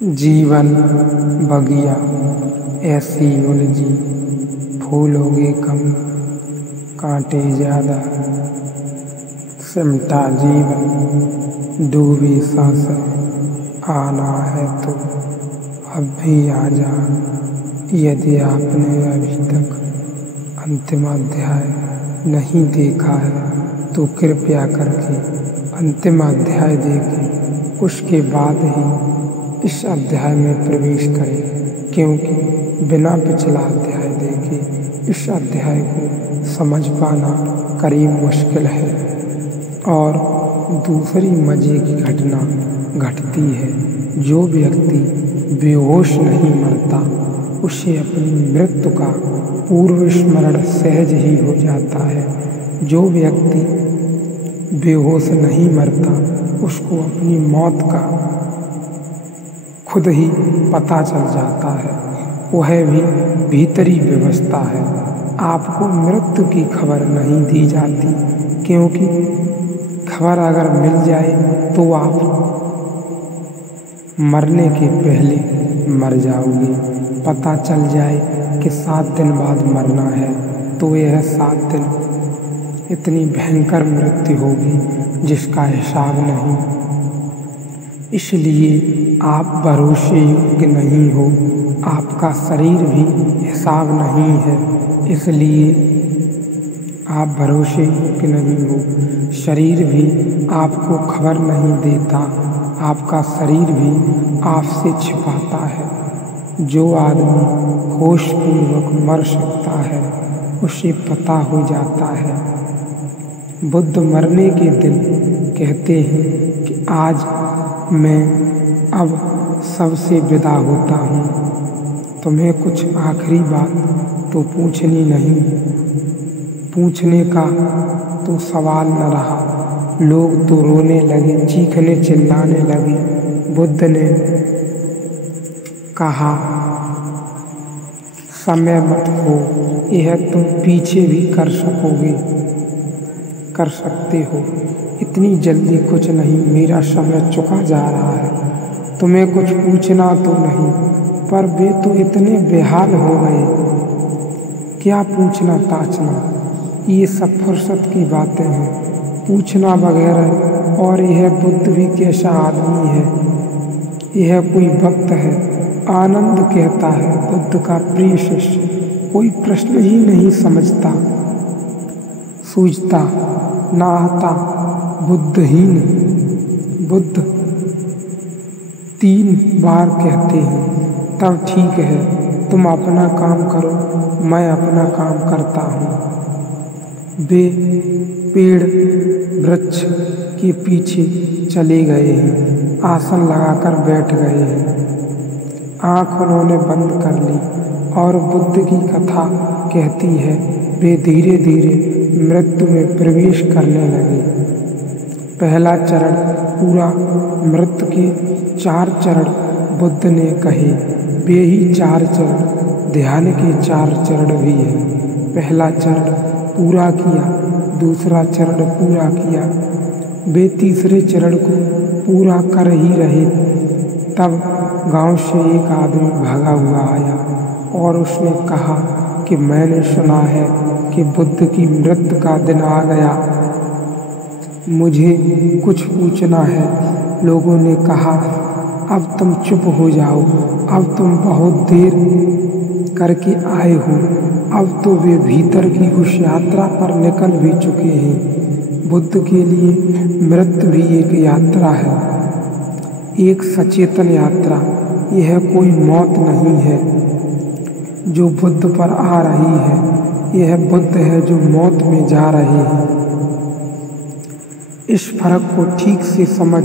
जीवन बगिया ऐसी उलझी, फूलोगे कम कांटे ज़्यादा। सिमटा जीवन डूबी सांसें, आना है तो अब भी आ जा। यदि आपने अभी तक अंतिम अध्याय नहीं देखा है तो कृपया करके अंतिम अध्याय देखें, उसके बाद ही इस अध्याय में प्रवेश करें, क्योंकि बिना पिछला अध्याय देखे इस अध्याय को समझ पाना करीब मुश्किल है। और दूसरी मज़े की घटना घटती है, जो व्यक्ति बेहोश नहीं मरता उसे अपनी मृत्यु का पूर्व स्मरण सहज ही हो जाता है। जो व्यक्ति बेहोश नहीं मरता उसको अपनी मौत का खुद ही पता चल जाता है। वह भी भीतरी व्यवस्था है। आपको मृत्यु की खबर नहीं दी जाती, क्योंकि खबर अगर मिल जाए तो आप मरने के पहले मर जाओगे। पता चल जाए कि 7 दिन बाद मरना है तो यह 7 दिन इतनी भयंकर मृत्यु होगी जिसका हिसाब नहीं। इसलिए आप भरोसे योग्य नहीं हो, आपका शरीर भी हिसाब नहीं है, इसलिए आप भरोसे योग्य नहीं हो। शरीर भी आपको खबर नहीं देता, आपका शरीर भी आपसे छिपाता है। जो आदमी होशपूर्वक मर सकता है उसे पता हो जाता है। बुद्ध मरने के दिन कहते हैं कि आज मैं अब सबसे विदा होता हूँ। तुम्हें कुछ आखिरी बात तो पूछनी नहीं, पूछने का तो सवाल न रहा। लोग तो रोने लगे, चीखने चिल्लाने लगे। बुद्ध ने कहा, समय मत खो, यह तुम पीछे भी कर सकते हो। इतनी जल्दी कुछ नहीं, मेरा समय चुका जा रहा है। तुम्हें कुछ पूछना तो नहीं, पर वे तो इतने बेहाल हो गए, क्या पूछना ताछना। ये सब फुर्सत की बातें हैं, पूछना वगैरह। और यह बुद्ध भी कैसा आदमी है, यह कोई भक्त है। आनंद कहता है, बुद्ध का प्रिय शिष्य, कोई प्रश्न ही नहीं समझता, सूझता, नाहता, बुद्धहीन। बुद्ध 3 बार कहते हैं, तब ठीक है, तुम अपना काम करो, मैं अपना काम करता हूँ। वे पेड़ वृक्ष के पीछे चले गए हैं, आसन लगाकर बैठ गए हैं। आँख उन्होंने बंद कर ली और बुद्ध की कथा कहती है, वे धीरे धीरे मृत्यु में प्रवेश करने लगे। पहला चरण पूरा, मृत्यु के 4 चरण बुद्ध ने कहे। वे ही 4 चरण ध्यान के 4 चरण भी हैं। पहला चरण पूरा किया, दूसरा चरण पूरा किया, वे तीसरे चरण को पूरा कर ही रहे, तब गांव से एक आदमी भागा हुआ आया और उसने कहा कि मैंने सुना है कि बुद्ध की मृत्यु का दिन आ गया, मुझे कुछ पूछना है। लोगों ने कहा, अब तुम चुप हो जाओ, अब तुम बहुत देर करके आए हो। अब तो वे भीतर की उस यात्रा पर निकल भी चुके हैं। बुद्ध के लिए मृत्यु भी एक यात्रा है, एक सचेतन यात्रा। यह कोई मौत नहीं है जो बुद्ध पर आ रही है, यह बुद्ध है जो मौत में जा रहे हैं। इस फर्क को ठीक से समझ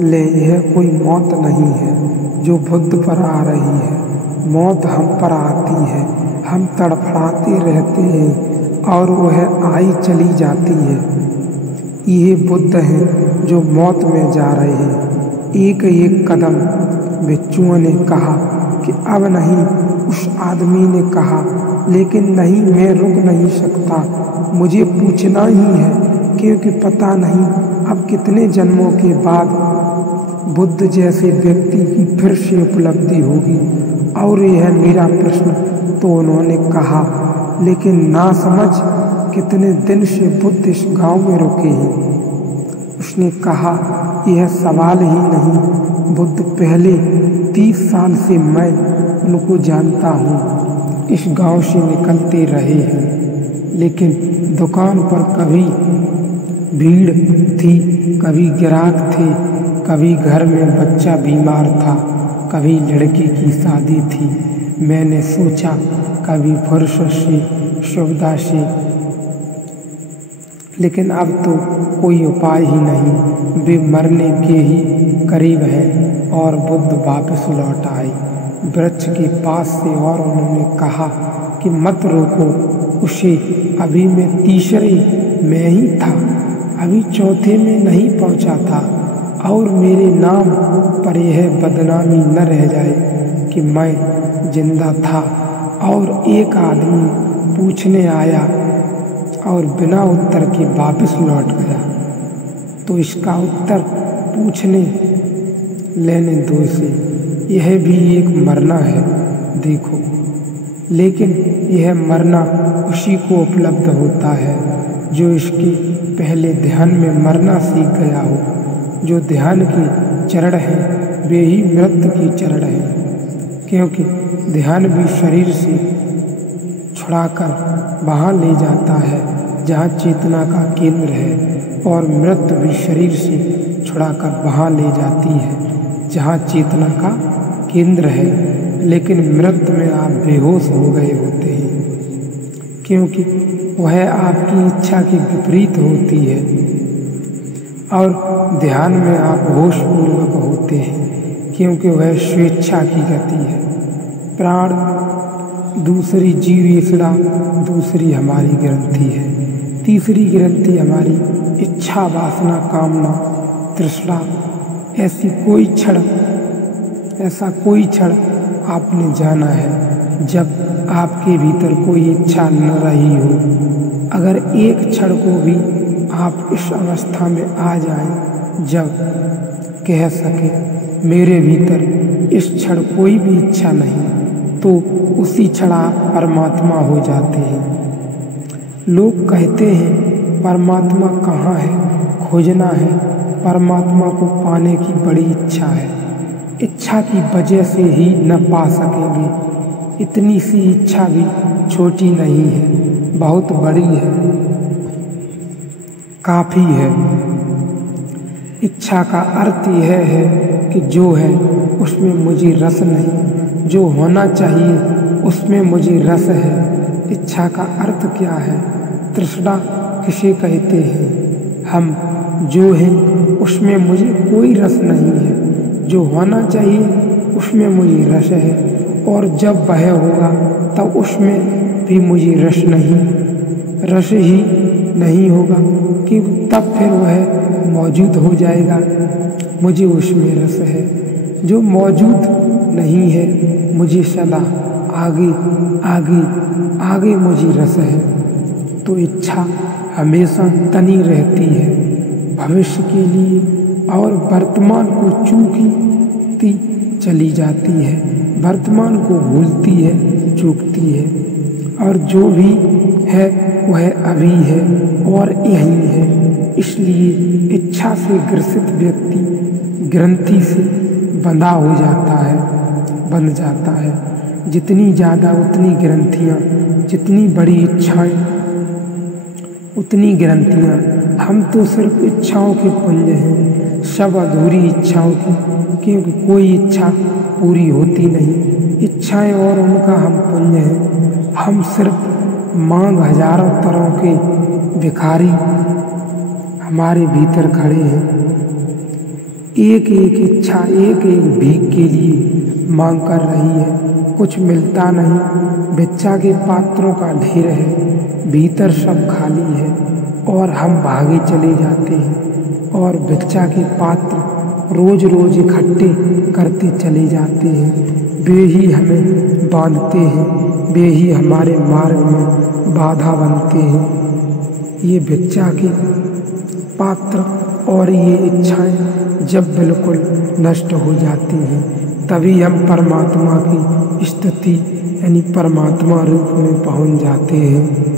ले, यह कोई मौत नहीं है जो बुद्ध पर आ रही है। मौत हम पर आती है, हम तड़फड़ाते रहते हैं और वह आई चली जाती है। ये बुद्ध हैं जो मौत में जा रहे हैं। एक एक कदम भिक्षुओं ने कहा कि अब नहीं, उस आदमी ने कहा, लेकिन नहीं, मैं रुक नहीं सकता, मुझे पूछना ही है, क्योंकि पता नहीं अब कितने जन्मों के बाद बुद्ध जैसे व्यक्ति की फिर से उपलब्धि होगी। और यह मेरा प्रश्न, तो उन्होंने कहा, लेकिन ना समझ कितने दिन से बुद्ध इस गांव में रुके हैं। उसने कहा, यह सवाल ही नहीं, बुद्ध पहले 30 साल से मैं उनको जानता हूँ। इस गांव से निकलते रहे हैं, लेकिन दुकान पर कभी भीड़ थी, कभी ग्राहक थे, कभी घर में बच्चा बीमार था, कभी लड़की की शादी थी। मैंने सोचा कभी फुर्सत से, सुविधा से, लेकिन अब तो कोई उपाय ही नहीं। वे मरने के ही करीब हैं। और बुद्ध वापस लौट आए वृक्ष के पास से, और उन्होंने कहा कि मत रोको उसे, अभी मैं तीसरे में ही था, अभी चौथे में नहीं पहुंचा था, और मेरे नाम पर यह बदनामी न रह जाए कि मैं जिंदा था। और एक आदमी पूछने आया और बिना उत्तर के वापस लौट गया। तो इसका उत्तर पूछने लेने दो इसे, यह भी एक मरना है, देखो। लेकिन यह मरना उसी को उपलब्ध होता है जो इसके पहले ध्यान में मरना सीख गया हो। जो ध्यान के चरण हैं वे ही मृत्यु के चरण हैं, क्योंकि ध्यान भी शरीर से छुड़ाकर वहाँ ले जाता है जहाँ चेतना का केंद्र है, और मृत्यु भी शरीर से छुड़ाकर वहाँ ले जाती है जहाँ चेतना का केंद्र है। लेकिन मृत्यु में आप बेहोश हो गए होते हैं, क्योंकि वह आपकी इच्छा के विपरीत होती है, और ध्यान में आप होशपूर्वक होते हैं, क्योंकि वह स्वेच्छा की गति है। प्राण दूसरी जीवेशड़ा, दूसरी हमारी ग्रंथि है। तीसरी ग्रंथि हमारी इच्छा, वासना, कामना, तृष्णा। ऐसा कोई क्षण आपने जाना है जब आपके भीतर कोई इच्छा न रही हो। अगर एक क्षण को भी आप इस अवस्था में आ जाएं जब कह सके मेरे भीतर इस क्षण कोई भी इच्छा नहीं, तो उसी क्षण आप परमात्मा हो जाते हैं। लोग कहते हैं परमात्मा कहाँ है, खोजना है, परमात्मा को पाने की बड़ी इच्छा है। इच्छा की वजह से ही न पा सकेंगे। इतनी सी इच्छा भी छोटी नहीं है, बहुत बड़ी है, काफ़ी है। इच्छा का अर्थ यह है कि जो है उसमें मुझे रस नहीं, जो होना चाहिए उसमें मुझे रस है। इच्छा का अर्थ क्या है? तृष्णा किसे कहते हैं? हम जो हैं उसमें मुझे कोई रस नहीं है, जो होना चाहिए उसमें मुझे रस है, और जब वह होगा तब उसमें भी मुझे रस ही नहीं होगा, क्योंकि तब फिर वह मौजूद हो जाएगा। मुझे उसमें रस है। जो मौजूद नहीं है मुझे सदा आगे आगे आगे मुझे रस है। तो इच्छा हमेशा तनी रहती है भविष्य के लिए, और वर्तमान को चूकती चली जाती है, वर्तमान को भूलती है, चूकती है। और जो भी है वह अभी है और यही है। इसलिए इच्छा से ग्रसित व्यक्ति ग्रंथि से बंधा हो जाता है, बंध जाता है। जितनी ज़्यादा उतनी ग्रंथियाँ, जितनी बड़ी इच्छाएं उतनी ग्रंथियाँ। हम तो सिर्फ इच्छाओं के पुंज हैं, सब अधूरी इच्छाओं की, क्योंकि कोई इच्छा पूरी होती नहीं। इच्छाएं और उनका हम पुंज हैं। हम सिर्फ मांग हजारों तरह के भिखारी हमारे भीतर खड़े हैं, एक एक इच्छा, एक एक भीख के लिए मांग कर रही है। कुछ मिलता नहीं, भिक्षा के पात्रों का ढेर है, भीतर सब खाली है, और हम भागे चले जाते हैं और भिक्षा के पात्र रोज रोज इकट्ठे करते चले जाते हैं। वे ही हमें बांधते हैं, वे ही हमारे मार्ग में बाधा बनते हैं। ये भिक्षा के पात्र और ये इच्छाएं जब बिल्कुल नष्ट हो जाती हैं तभी हम परमात्मा की स्तुति यानी परमात्मा रूप में पहुंच जाते हैं।